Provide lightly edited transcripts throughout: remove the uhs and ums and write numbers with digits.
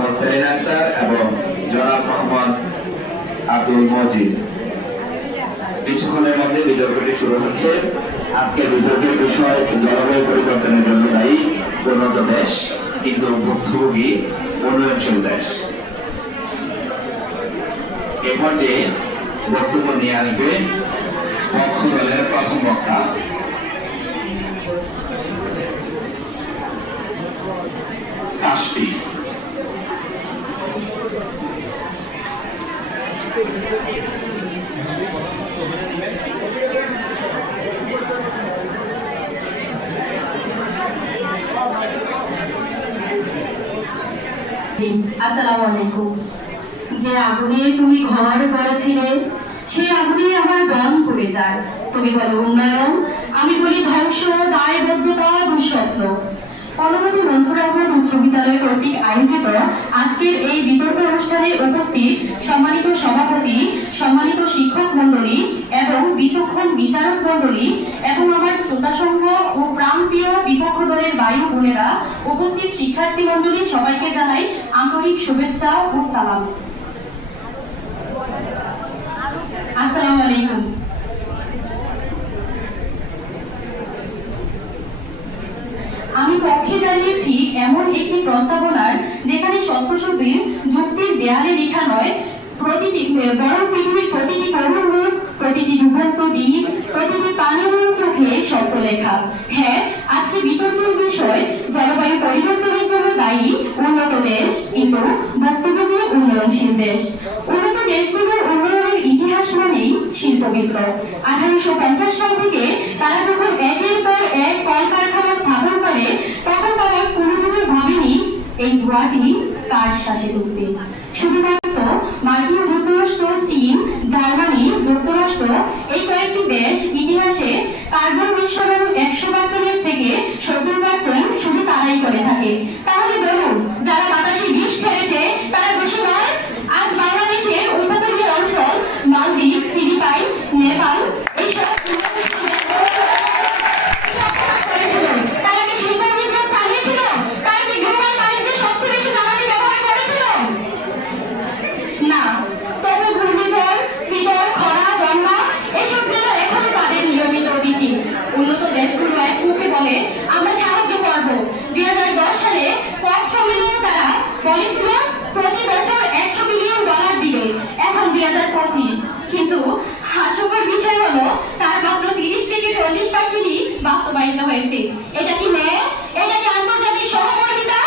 মোহাম্মদ সেলিম আক্তার এবং জনাব মোহাম্মদ আব্দুল মজিদ। কিছুক্ষণের মধ্যে বিতর্কটি শুরু হচ্ছে। আজকের বিতর্কের বিষয় জলবায়ু পরিবর্তনের জন্য দায়ী উন্নত দেশ কিন্তু ভুক্তভোগী উন্নয়নশীল দেশ। এ পর্যায়ে বক্তব্য নিয়ে আসবে পক্ষ দলের প্রথম বক্তা কাশফি। আসসালামু আলাইকুম। যে আগুনে তুমি ঘর গড়েছিলে সেই আগুনে আমার বন পড়ে যায়। তুমি বলো উন্নয়ন, আমি বলি ধ্বংস, দায়বদ্ধতা, দুঃস্বপ্ন। অনুমতি মনসুর আহমদ উচ্চ বিদ্যালয় কর্তৃক আয়োজিত আজকের এই বিতর্ক অনুষ্ঠানে উপস্থিত সম্মানিত সভাপতি, সম্মানিত শিক্ষক মন্ডলী এবং বিচক্ষণ বিচারক মন্ডলী এবং আমার শ্রোতা সংঘ ও প্রাণপ্রিয় বিপক্ষ দলের বায়ু বোনেরা, উপস্থিত শিক্ষার্থী মন্ডলী, সবাইকে জানাই আন্তরিক শুভেচ্ছা ও সালাম। আসসালামু আলাইকুম। আমি পক্ষে দাঁড়িয়েছি এমন একটি প্রস্তাবনার যেখানে সত্যসত্যি যুক্তির দেয়ালে লেখা নয়, বরং পৃথিবীর প্রতিটি করুণ রূপ, প্রতিটি ডুবন্ত দ্বীপ, প্রতিটি পানির চোখে সত্য লেখা। হ্যাঁ, আজকে বিতর্কের বিষয় জলবায়ু পরিবর্তনের জন্য দায়ী উন্নত দেশ কিন্তু ভুক্তভোগী উন্নয়নশীল দেশ। উন্নত দেশগুলোর উন্নয়নের ইতিহাস মানেই শিল্প বিপ্লব। 1850 সাল থেকে তারা যখন একের পর এক কলকারখানা স্থাপন করে তখন তারা কোনোদিনও ভাবেনি এই ধোঁয়াটি কার শ্বাসে ঢুকবে। শুধুমাত্র মার্কিন যুক্তরাষ্ট্র, চীন, জার্মানি, যুক্তরাষ্ট্র এই কয়েকটি দেশ ইতিহাসে কার্বন নিঃসরণ 100% থেকে 70% শুধু তারাই করে থাকে। তাহলে বলুন, যারা বাতাসে বিষ ছেড়েছে তারা দোষী নয়? আজ বাংলাদেশের উপকূলীয় অঞ্চল মালদ্বীপ, ফিলিপাইন, নেপাল এইসব আমরা সাহায্য করব। 2010 সালে পপ সম্মেলনে তারা বলেছিল প্রতি বছর $100 বিলিয়ন দিবে। এখন 2025, কিন্তু হাস্যকর বিষয় হলো তার মাত্র 30 থেকে 40%ই বাস্তবায়িত হয়েছে। এটা কি ন্যায়? এটা কি আন্তর্জাতিক সহমর্মিতা?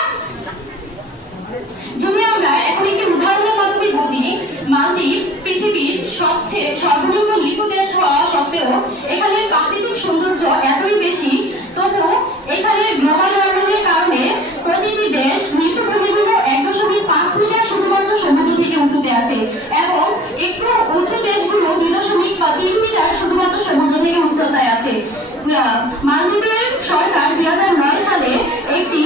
যদি আমরা এখন একটি উদাহরণের মাধ্যমে বুঝি, মালদ্বীপ পৃথিবীর সবচেয়ে সর্বনিম্ন নিচু দেশ হওয়া সত্ত্বেও এখানে প্রাকৃতিক সৌন্দর্য এতই বেশি, তবু এখানে গ্লোবাল ওয়ার্মিংয়ের কারণে প্রতিটি দেশ নিচু ভূমিগুলো 1.5 মিটার শুধুমাত্র সমুদ্র থেকে উঁচুতে আছে এবং একটু উঁচু দেশগুলো 2.3 মিটার শুধুমাত্র সমুদ্র থেকে উচ্চতায় আছে। মালদ্বীপের সরকার 2009 সালে একটি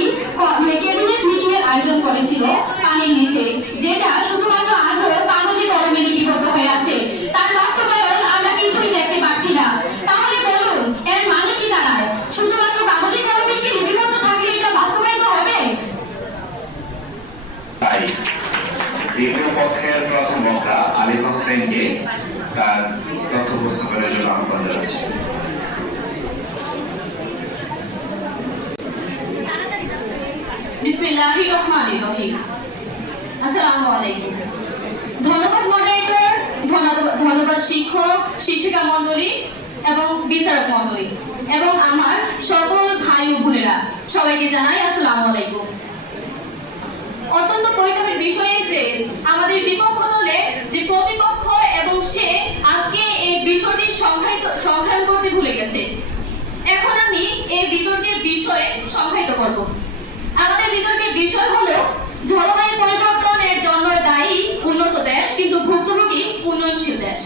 ক্যাবিনেট মিটিং এর আয়োজন করেছিল পানির নিচে, যেটা শুধুমাত্র আজও কাগজে কলমে লিপিবদ্ধ হয়ে আছে। তার বাস্তবায়ন আমরা কিছুই দেখতে পাচ্ছি না। তাহলে বলুন, এর মানে কি দাঁড়ায়? শুধুমাত্র কাগজে কলমে কি লিপিবদ্ধ থাকলে এটা বাস্তবায়িত হবে? তাই দ্বিতীয় পক্ষের প্রথম বক্তা আলিফ হোসেনকে তার তথ্য উপস্থাপনের জন্য আহ্বান জানাচ্ছি। বিসমিল্লাহির রহমানির রহিম। আসসালামু আলাইকুম। ধন্যবাদ মডারেটর, ধন্যবাদ শিক্ষক, শিক্ষিকা মণ্ডলী এবং বিচারক মণ্ডলী এবং আমার সকল ভাই ও বোনেরা, সবাইকে জানাই আসসালামু আলাইকুম। অত্যন্ত পরিতাপের বিষয় যে আমাদের বিপক্ষ দলে যে প্রতিপক্ষ এবং সে আজকে এই বিষয়টি সংখ্যায়ন করতে ভুলে গেছে। এখন আমি এই বিতর্কের বিষয়ে সংজ্ঞায়িত করব। আমাদের বিতর্কের বিষয় হলো জলবায়ু পরিবর্তনের জন্য দায়ী উন্নত দেশ কিন্তু ভুক্তভোগী উন্নয়নশীল দেশ।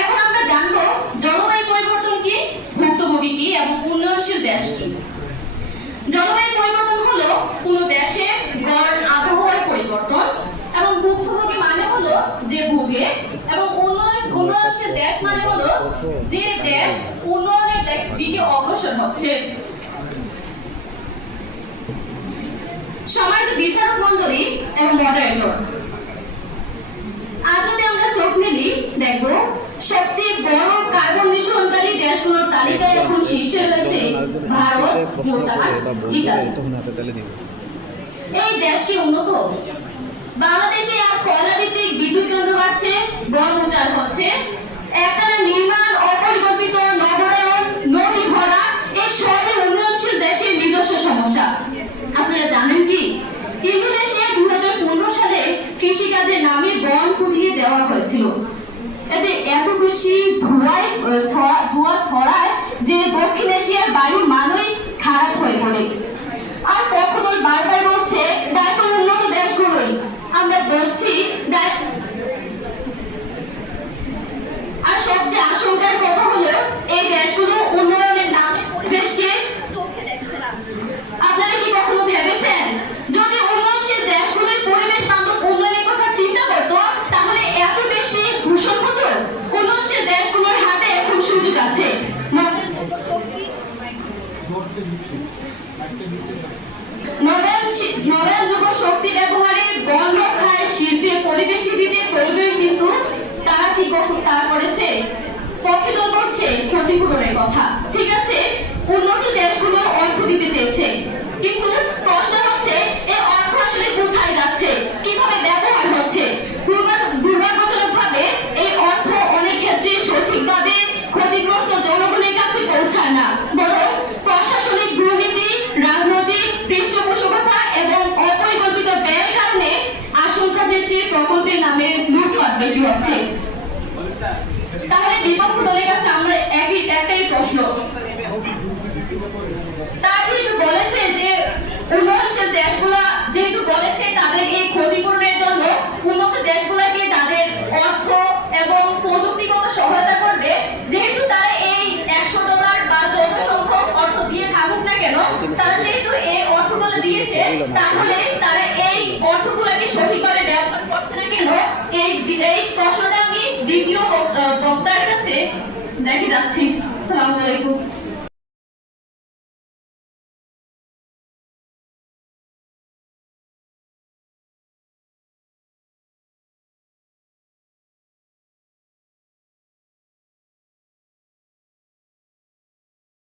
এখন আমরা জানবো জলবায়ু পরিবর্তন কি, ভুক্তভোগী কি এবং উন্নয়নশীল দেশ কি। জলবায়ু পরিবর্তন হলো কোন দেশের গড় আবহাওয়ার পরিবর্তন এবং ভুক্তভোগী মানে হলো যে ভোগে এবং উন্নয়নশীল দেশ মানে হলো যে দেশ উন্নয়নের দিকে অগ্রসর হচ্ছে। সম্মানিত বিচারক মণ্ডলী, প্রকৌশলী এবং মডারেটর। আজ যদি আমরা চোখ মেলি দেখব সবচেয়ে বড় কার্বন নিঃসরণকারী দেশগুলোর তালিকায় এখন শীর্ষে রয়েছে ভারত, ভুটান, ইতালি। এই দেশটি উন্নত। বাংলাদেশে আজ কয়লা ভিত্তিক বিদ্যুৎ কেন্দ্র বাড়ছে, বন উজাড় হচ্ছে, একটানা নির্মাণ, অপরিকল্পিত নগরায়ন, নদী ভরা, এই সবই উন্নয়নশীল দেশের নিজস্ব সমস্যা। আপনারা জানেন কি ইন্দোনেশিয়া 2015 সালে কৃষিকাজের নামে বন পুড়িয়ে দেওয়া হয়েছিল। এতে এত বেশি ধোঁয়া ছড়ায় যে দক্ষিণ এশিয়ার বায়ুর মানই খারাপ হয়ে পড়ে। আর পক্ষদল বারবার বলছে দায়িত্ব উন্নত দেশগুলোই। আমরা বলছি আর সবচেয়ে আশঙ্কার কথা হলো এই দেশগুলো উন্নয়নের নামে পরিবেশকে চোখে দেখছে না। আপনারা কি কখনো ভেবেছেন যদি উন্নয়নশীল দেশগুলোর পরিবেশ বান্ধব উন্নয়নের কথা চিন্তা করতো তাহলে এত বেশি দূষণ হতো? উন্নয়নশীল দেশগুলোর হাতে এখন সুযোগ আছে। নবায়নযোগ্য শক্তি ব্যবহারে, বন রক্ষায়, শিল্পে, পরিবেশ নীতিতে প্রয়োজন, কিন্তু তারা কি কখন তা করেছে? পক্ষদল বলছে ক্ষতিপূরণের কথা। ঠিক আছে, উন্নত দেশগুলো অর্থ দিতে চেয়েছে, কিন্তু প্রশ্ন হচ্ছে এই অর্থ আসলে কোথায় যাচ্ছে, কিভাবে ব্যবহার হচ্ছে? দুর্ভাগ্যজনকভাবে এই অর্থ অনেক ক্ষেত্রে সঠিকভাবে ক্ষতিগ্রস্ত জনগণের কাছে পৌঁছায় না, বরং প্রশাসনিক দুর্নীতি, রাজনৈতিক পৃষ্ঠপোষকতা এবং অপরিকল্পিত ব্যয়ের কারণে আশঙ্কাদের চেয়ে প্রকল্পের নামে লুটপাট বেশি হচ্ছে। তাহলে বিপক্ষ দলের কাছে আমরা একটাই প্রশ্ন, তারা যেহেতু বলেছে যে উন্নয়নশীল দেশগুলা যেহেতু বলেছে তাদের এই ক্ষতিপূরণের জন্য উন্নত দেশগুলোকে তাদের অর্থ এবং প্রযুক্তিগত সহায়তা করবে, যেহেতু তারা এই $100 বা যত সংখ্যক অর্থ দিয়ে থাকুক না কেন, তারা যেহেতু এই অর্থগুলো দিয়েছে, তাহলে তারা এই অর্থগুলোকে সঠিকভাবে ব্যবহার করছে না কেন? এই প্রশ্নটা আমি দ্বিতীয় বক্তার কাছে রেখে যাচ্ছি। আসসালামু আলাইকুম।